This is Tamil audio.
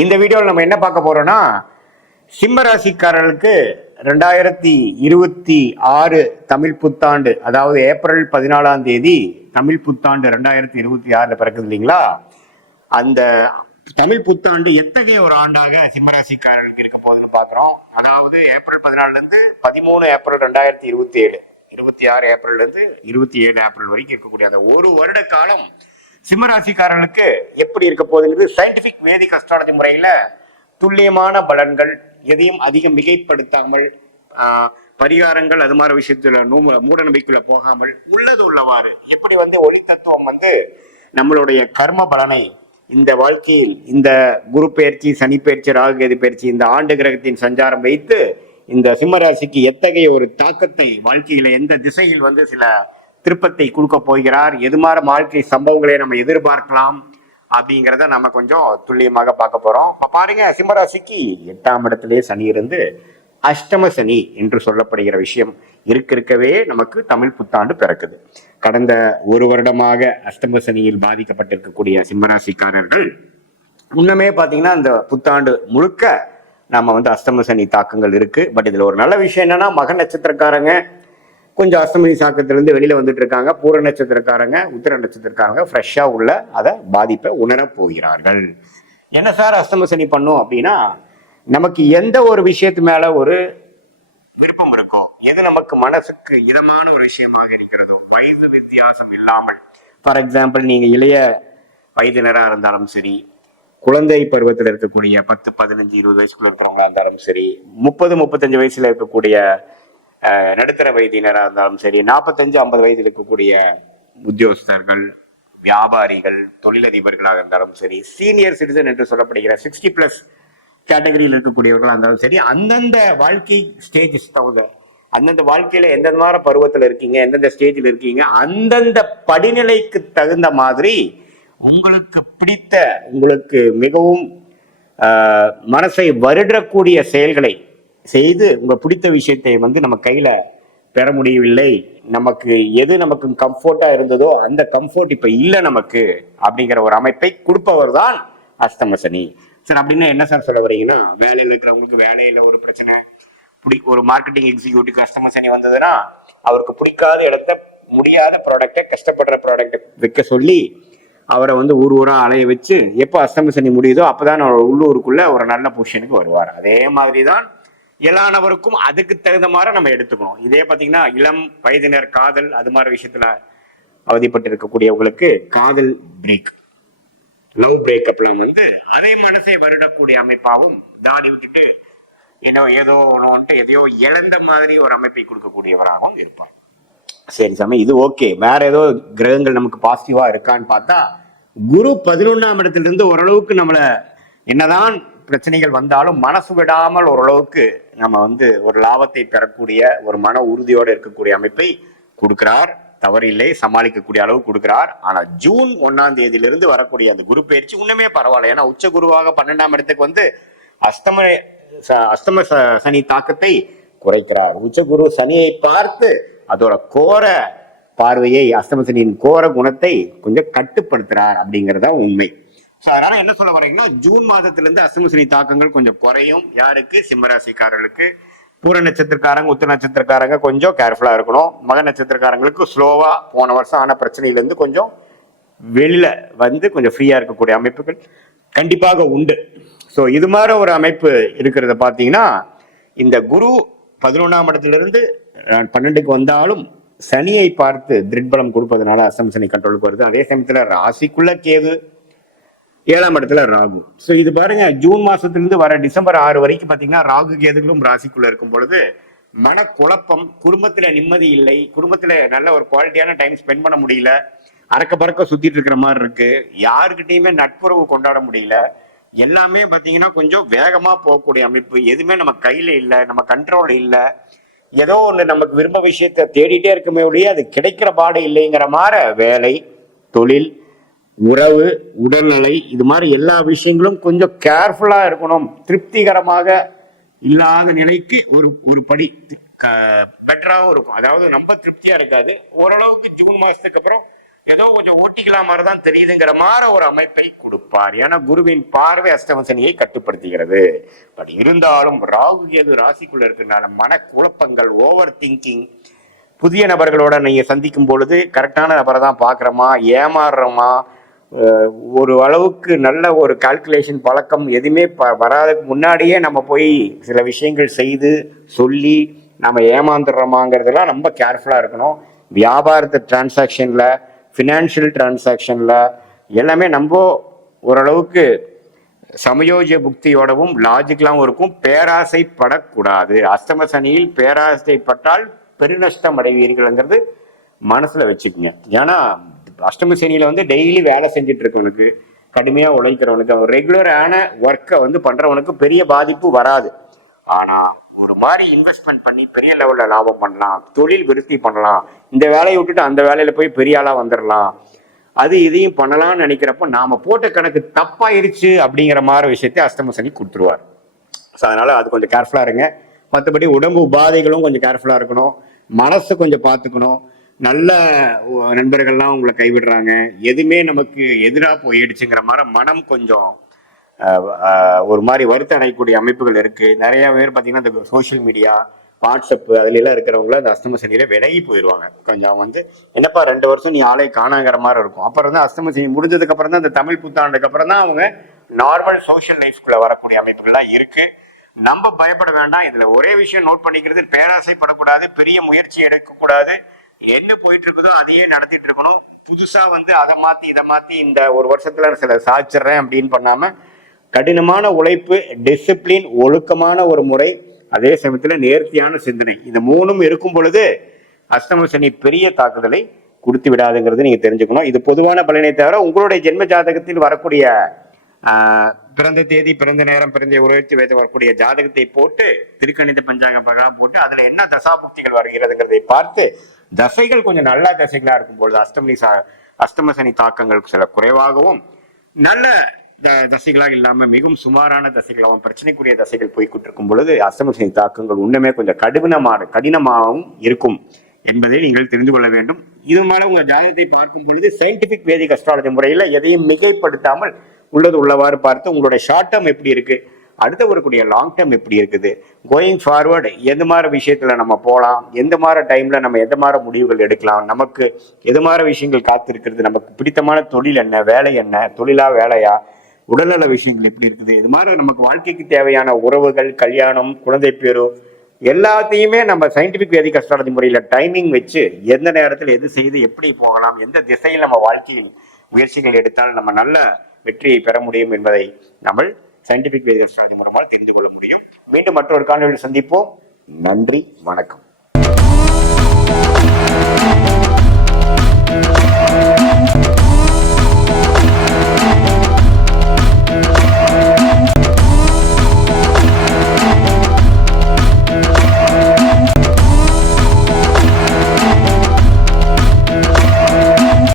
இந்த வீடியோவில் நம்ம என்ன பார்க்க போறோம்னா, சிம்ம ராசிக்காரர்களுக்கு 2026 தமிழ் புத்தாண்டு, அதாவது ஏப்ரல் 14ஆம் தேதி தமிழ் புத்தாண்டு 2026 பிறக்குது இல்லைங்களா? அந்த தமிழ் புத்தாண்டு எத்தகைய ஒரு ஆண்டாக சிம்மராசிக்காரர்களுக்கு இருக்க போகுதுன்னு பாக்குறோம். அதாவது ஏப்ரல் 14 இருந்து 13 ஏப்ரல் 2027, 26 ஏப்ரல் இருந்து 27 ஏப்ரல் வரைக்கும் இருக்கக்கூடிய அந்த ஒரு வருட காலம் சிம்மராசிக்காரர்களுக்கு எப்படி இருக்க போகுதுங்கிறது சயின்டிபிக் வேதிக் அஸ்ட்ராலஜி முறையில துல்லியமான பலன்கள், எதையும் அதிகம் மிகைப்படுத்தாமல், பரிகாரங்கள் அது மாதிரி விஷயத்துல மூட நம்பிக்கைக்குள்ள போகாமல் உள்ளது உள்ளவாறு எப்படி ஒளி தத்துவம் நம்மளுடைய கர்ம பலனை இந்த வாழ்க்கையில் இந்த குரு பயிற்சி, சனி பயிற்சி, ராகு கேது பயிற்சி, இந்த ஆண்டு கிரகத்தின் சஞ்சாரம் வைத்து இந்த சிம்மராசிக்கு எத்தகைய ஒரு தாக்கத்தை வாழ்க்கையில எந்த திசையில் சில திருப்பத்தை கொடுக்க போகிறார், எது மாதிரி வாழ்க்கை சம்பவங்களை நம்ம எதிர்பார்க்கலாம் அப்படிங்கிறத நம்ம கொஞ்சம் துல்லியமாக பார்க்க போறோம். இப்ப பாருங்க, சிம்மராசிக்கு 8ஆம் இடத்திலே சனி இருந்து அஷ்டம சனி என்று சொல்லப்படுகிற விஷயம் இருக்கவே நமக்கு தமிழ் புத்தாண்டு பிறக்குது. கடந்த ஒரு வருடமாக அஷ்டம சனியில் பாதிக்கப்பட்டிருக்கக்கூடிய சிம்மராசிக்காரர்கள் முன்னமே பாத்தீங்கன்னா இந்த புத்தாண்டு முழுக்க நம்ம அஷ்டம சனி தாக்கங்கள் இருக்கு. பட் இதுல ஒரு நல்ல விஷயம் என்னன்னா, மக நட்சத்திரக்காரங்க கொஞ்சம் அஷ்டமி சாக்கத்திலிருந்து வெளியில வந்துட்டு இருக்காங்க. பூர நட்சத்திரக்காரங்க, உத்திர நட்சத்திரக்காரங்க ஃப்ரெஷ்ஷா உள்ள அதை பாதிப்பை உணர போகிறார்கள். என்ன சார் அஷ்டம சனி பண்ணும் அப்படின்னா, நமக்கு எந்த ஒரு விஷயத்து மேல ஒரு விருப்பம் இருக்கோ, எது நமக்கு மனசுக்கு இதமான ஒரு விஷயமாக இருக்கிறதோ, வயது வித்தியாசம் இல்லாமல், ஃபார் எக்ஸாம்பிள் நீங்க இளைய வயதினரா இருந்தாலும் சரி, குழந்தை பருவத்தில் இருக்கக்கூடிய 10, 15, 20 வயசுக்குள்ள இருக்கிறவங்களா இருந்தாலும் சரி, 30, 35 வயசுல இருக்கக்கூடிய நடுத்தர வயதினராக இருந்தாலும் சரி, 45, 50 வயதில் இருக்கக்கூடிய உத்தியோகஸ்தர்கள், வியாபாரிகள், தொழிலதிபர்களாக இருந்தாலும் சரி, சீனியர் சிட்டிசன் என்று சொல்லப்படுகிற 60+ கேட்டகரியில் இருக்கக்கூடியவர்களாக இருந்தாலும் சரி, அந்தந்த வாழ்க்கை ஸ்டேஜஸ் தவிர, அந்தந்த வாழ்க்கையில எந்தெந்த மாதிரி பருவத்தில் இருக்கீங்க, எந்தெந்த ஸ்டேஜில் இருக்கீங்க, அந்தந்த படிநிலைக்கு தகுந்த மாதிரி உங்களுக்கு பிடித்த, உங்களுக்கு மிகவும் மனசை வருடக்கூடிய செயல்களை செய்து உங்க பிடித்த விஷயத்தை நம்ம கையில பெற முடியவில்லை, நமக்கு எது நமக்கு கம்ஃபர்ட்டா இருந்ததோ அந்த கம்ஃபர்ட் இப்ப இல்லை நமக்கு அப்படிங்கிற ஒரு அமைப்பை கொடுப்பவர் தான் அஷ்டம சனி. சார் அப்படின்னா என்ன சார் சொல்ல வரீங்கன்னா, வேலையில் இருக்கிறவங்களுக்கு வேலையில ஒரு பிரச்சனை, ஒரு மார்க்கெட்டிங் எக்ஸிக்யூட்டிவ் அஷ்டம சனி வந்ததுன்னா அவருக்கு பிடிக்காத இடத்த, முடியாத ப்ராடக்டை, கஷ்டப்படுற ப்ராடக்டை விற்க சொல்லி அவரை ஊர் ஊரா அலைய வச்சு எப்போ அஷ்டம சனி முடியுதோ அப்பதான் அவர் உள்ளூருக்குள்ள ஒரு நல்ல பொசிஷனுக்கு வருவார். அதே மாதிரிதான் எல்லா நபருக்கும் அதுக்கு தகுந்த மாதிரி நம்ம எடுத்துக்கணும். இதே பாத்தீங்கன்னா இளம் வயதினர் காதல் அது மாதிரி விஷயத்துல அவதிப்பட்டு இருக்கக்கூடியவங்களுக்கு காதல் பிரேக், லவ் பிரேக்கப்லாம் அதே மனசை வருடக்கூடிய அமைப்பாகவும், தாடி விட்டுட்டு ஏதோ ஒன்று எதையோ இழந்த மாதிரி ஒரு அமைப்பை கொடுக்கக்கூடியவராகவும் இருப்பார். சரி சாமி, இது ஓகே. வேற ஏதோ கிரகங்கள் நமக்கு பாசிட்டிவா இருக்கான்னு பார்த்தா, குரு 11ஆம் இடத்திலிருந்து ஓரளவுக்கு நம்மள என்னதான் பிரச்சனைகள் வந்தாலும் மனசு விடாமல் ஓரளவுக்கு நம்ம ஒரு லாபத்தை பெறக்கூடிய ஒரு மன உறுதியோடு இருக்கக்கூடிய அமைப்பை கொடுக்கிறார். தவறில்லை, சமாளிக்கக்கூடிய அளவு கொடுக்கிறார். ஆனா ஜூன் 1ஆம் தேதியிலிருந்து வரக்கூடிய அந்த குரு பயிற்சி இன்னுமே பரவாயில்ல. ஏன்னா உச்ச குருவாக 12ஆம் இடத்துக்கு அஷ்டம சனி தாக்கத்தை குறைக்கிறார். உச்ச குரு சனியை பார்த்து அதோட கோர பார்வையை, அஷ்டம சனியின் கோர குணத்தை கொஞ்சம் கட்டுப்படுத்துறார் அப்படிங்கறதா உண்மை. அதனால என்ன சொல்ல வரீங்கன்னா, ஜூன் மாதத்திலிருந்து அஷ்டம சனி தாக்கங்கள் கொஞ்சம் குறையும். யாருக்கு? சிம்மராசிக்காரர்களுக்கு. பூர நட்சத்திரக்காரங்க, உத்திர நட்சத்திரக்காரங்க கொஞ்சம் கேர்ஃபுல்லா இருக்கணும். மக நட்சத்திரக்காரங்களுக்கு ஸ்லோவா போன வருஷம் ஆன பிரச்சனையிலிருந்து கொஞ்சம் வெளியில கொஞ்சம் ஃப்ரீயா இருக்கக்கூடிய அமைப்புகள் கண்டிப்பாக உண்டு. ஸோ இது மாதிரி ஒரு அமைப்பு இருக்கிறத பார்த்தீங்கன்னா, இந்த குரு 11ஆம் இடத்திலிருந்து 12க்கு வந்தாலும் சனியை பார்த்து திருட்பலம் கொடுப்பதனால அஷ்டம சனி கண்ட்ரோலுக்கு வருது. அதே சமயத்துல ராசிக்குள்ள கேது, 7ஆம் இடத்துல ராகு. ஸோ இது பாருங்க, ஜூன் மாசத்திலிருந்து வர டிசம்பர் 6 வரைக்கும் பாத்தீங்கன்னா ராகு கேதுகளும் ராசிக்குள்ள இருக்கும் பொழுது மனக்குழப்பம், குடும்பத்துல நிம்மதி இல்லை, குடும்பத்துல நல்ல ஒரு குவாலிட்டியான டைம் ஸ்பெண்ட் பண்ண முடியல, அறக்க பறக்க சுத்திட்டு இருக்கிற மாதிரி இருக்கு, யாருக்கிட்டையுமே நட்புறவு கொண்டாட முடியல, எல்லாமே பாத்தீங்கன்னா கொஞ்சம் வேகமா போகக்கூடிய அமைப்பு, எதுவுமே நம்ம கையில இல்லை, நம்ம கண்ட்ரோல் இல்லை, ஏதோ ஒண்ணு நமக்கு விரும்ப விஷயத்த தேடிட்டே இருக்குமே ஒழிய அது கிடைக்கிற பாடு இல்லைங்கிற மாதிரி வேலை, தொழில், உறவு, உடல்நிலை, இது மாதிரி எல்லா விஷயங்களும் கொஞ்சம் கேர்ஃபுல்லா இருக்கணும். திருப்திகரமாக இல்லாத நிலைக்கு ஒரு படி பெட்டராகவும் இருக்கும். அதாவது ரொம்ப திருப்தியா இருக்காது. ஓரளவுக்கு ஜூன் மாசத்துக்கு அப்புறம் ஏதோ கொஞ்சம் ஓட்டிக்கலாம் மாதிரிதான் தெரியுதுங்கிற மாதிரி ஒரு அமைப்பை கொடுப்பார். ஏன்னா குருவின் பார்வை அஷ்டம சனியை கட்டுப்படுத்துகிறது. பட் இருந்தாலும் ராகு கேது ராசிக்குள்ள இருக்கிறதுனால மன குழப்பங்கள், ஓவர் திங்கிங், புதிய நபர்களோட நீங்க சந்திக்கும் பொழுது கரெக்டான நபரை தான் பாக்குறோமா, ஏமாறுறோமா, ஒரு அளவுக்கு நல்ல ஒரு கால்குலேஷன் பழக்கம் எதுவுமே வராதுக்கு முன்னாடியே நம்ம போய் சில விஷயங்கள் செய்து சொல்லி நம்ம ஏமாந்துடுறோமாங்கிறதுலாம் ரொம்ப கேர்ஃபுல்லாக இருக்கணும். வியாபாரத்து டிரான்சாக்ஷனில், ஃபினான்ஷியல் டிரான்சாக்ஷனில் எல்லாமே நம்ம ஓரளவுக்கு சமயோஜ புக்தியோடவும் லாஜிக்கலாகவும் இருக்கும். பேராசைப்படக்கூடாது. அஷ்டம சனியில் பேராசைப்பட்டால் பெருநஷ்டம் அடைவீர்கள்ங்கிறது மனசுல வச்சுக்கோங்க. ஏன்னா அஷ்டம சனியில வந்து டெய்லி வேலை செஞ்சுட்டு இருக்கவனுக்கு, கடுமையா உழைக்கிறவனுக்கு, அவன் ரெகுலரான ஒர்க்கை வந்து பண்றவனுக்கு பெரிய பாதிப்பு வராது. ஆனா ஒரு மாதிரி இன்வெஸ்ட்மெண்ட் பண்ணி பெரிய லெவல்ல லாபம் பண்ணலாம், தொழில் விருத்தி பண்ணலாம், இந்த வேலையை விட்டுட்டு அந்த வேலையில போய் பெரிய ஆளா வந்துடலாம், அது இதையும் பண்ணலாம்னு நினைக்கிறப்ப நாம போட்ட கணக்கு தப்பாயிருச்சு அப்படிங்கிற மாதிரி விஷயத்தை அஷ்டம சனி கொடுத்துருவார். அதனால அது கொஞ்சம் கேர்ஃபுல்லா இருங்க. மற்றபடி உடம்பு உபாதைகளும் கொஞ்சம் கேர்ஃபுல்லா இருக்கணும். மனசு கொஞ்சம் பார்த்துக்கணும். நல்ல நண்பர்கள்லாம் உங்களை கைவிடுறாங்க, எதுவுமே நமக்கு எதிராக போயிடுச்சுங்கிற மாதிரி மனம் கொஞ்சம் ஒரு மாதிரி வருத்தம் அடையக்கூடிய அமைப்புகள் இருக்கு. நிறைய பேர் பார்த்தீங்கன்னா இந்த சோசியல் மீடியா, வாட்ஸ்அப் அதுல எல்லாம் இருக்கிறவங்கள அந்த அஷ்டம சனியில விலகி போயிடுவாங்க. கொஞ்சம் வந்து என்னப்பா 2 வருஷம் நீ ஆளை காணாங்கிற மாதிரி இருக்கும். அப்புறம் தான் அஷ்டம சனி முடிஞ்சதுக்கு அப்புறம் தான் இந்த தமிழ் புத்தாண்டுக்கு அப்புறம் தான் அவங்க நார்மல் சோசியல் லைஃப்குள்ள வரக்கூடிய அமைப்புகள்லாம் இருக்கு. நம்ம பயப்பட வேண்டாம். இதுல ஒரே விஷயம் நோட் பண்ணிக்கிறது, பேராசைப்படக்கூடாது, பெரிய முயற்சி எடுக்கக்கூடாது. என்ன போயிட்டு இருக்குதோ அதையே நடத்திட்டு இருக்கணும். புதுசா வந்து அதை மாத்தி இதை மாத்தி இந்த ஒரு வருஷத்துல சில சாதிச்சிடுறேன் அப்படின்னு பண்ணாம கடினமான உழைப்பு, டிசிப்ளின், ஒழுக்கமான ஒரு முறை, அதே சமயத்துல நேர்த்தியான சிந்தனை, இந்த 3ம் இருக்கும் பொழுது அஷ்டம சனி பெரிய தாக்குதலை கொடுத்து விடாதுங்கிறது நீங்க தெரிஞ்சுக்கணும். இது பொதுவான பலனை தவிர உங்களுடைய ஜென்ம ஜாதகத்தில் வரக்கூடிய பிறந்த தேதி, பிறந்த நேரம், பிறந்த உறவித்து வைத்து வரக்கூடிய ஜாதகத்தை போட்டு திருக்கணித பஞ்சாங்க பகலாம் போட்டு அதுல என்ன தசாபுக்திகள் வருகிறதுங்கிறதை பார்த்து தசைகள் கொஞ்சம் நல்ல தசைகளா இருக்கும் பொழுது அஷ்டம சனி தாக்கங்கள் சில குறைவாகவும், நல்ல தசைகளாக இல்லாம மிகவும் சுமாரான தசைகளாகவும் பிரச்சனைக்குரிய தசைகள் போய்கிட்டு இருக்கும் பொழுது அஷ்டம சனி தாக்கங்கள் உண்மையுமே கொஞ்சம் கடினமாகவும் இருக்கும் என்பதை நீங்கள் தெரிந்து கொள்ள வேண்டும். இது மேல உங்க ஜாதகத்தை பார்க்கும் பொழுது சயின்டிபிக் வேதிக் அஸ்ட்ராலஜி முறையில எதையும் மிகைப்படுத்தாமல் உள்ளது உள்ளவாறு பார்த்து உங்களுடைய ஷார்ட் டேர்ம் எப்படி இருக்கு, அடுத்த வரக்கூடிய லாங் டேர்ம் எப்படி இருக்குது, கோயிங் ஃபார்வர்டு எந்த மாதிரி விஷயத்துல நம்ம போகலாம், எந்த மாதிரி டைம்ல நம்ம எந்த மாதிரி முடிவுகள் எடுக்கலாம், நமக்கு எது மாதிரி விஷயங்கள் காத்து இருக்கிறது, நமக்கு பிடித்தமான தொழில் என்ன, வேலை என்ன, தொழிலா வேலையா, உடல்நல விஷயங்கள் எப்படி இருக்குது, இது மாதிரி நமக்கு வாழ்க்கைக்கு தேவையான உறவுகள், கல்யாணம், குழந்தை பேரு எல்லாத்தையுமே நம்ம சயின்டிபிக் வேதிக் அஸ்ட்ராலஜி முறையில டைமிங் வச்சு எந்த நேரத்தில் எது செய்து எப்படி போகலாம், எந்த திசையில் நம்ம வாழ்க்கையில் முயற்சிகள் எடுத்தால் நம்ம நல்ல வெற்றியை பெற முடியும் என்பதை நம்ம சயின்டிபிக் வேதிக் அஸ்ட்ராலஜி மூலமாக தெரிந்து கொள்ள முடியும். மீண்டும் மற்றொரு காணொலியில் சந்திப்போம். நன்றி, வணக்கம்.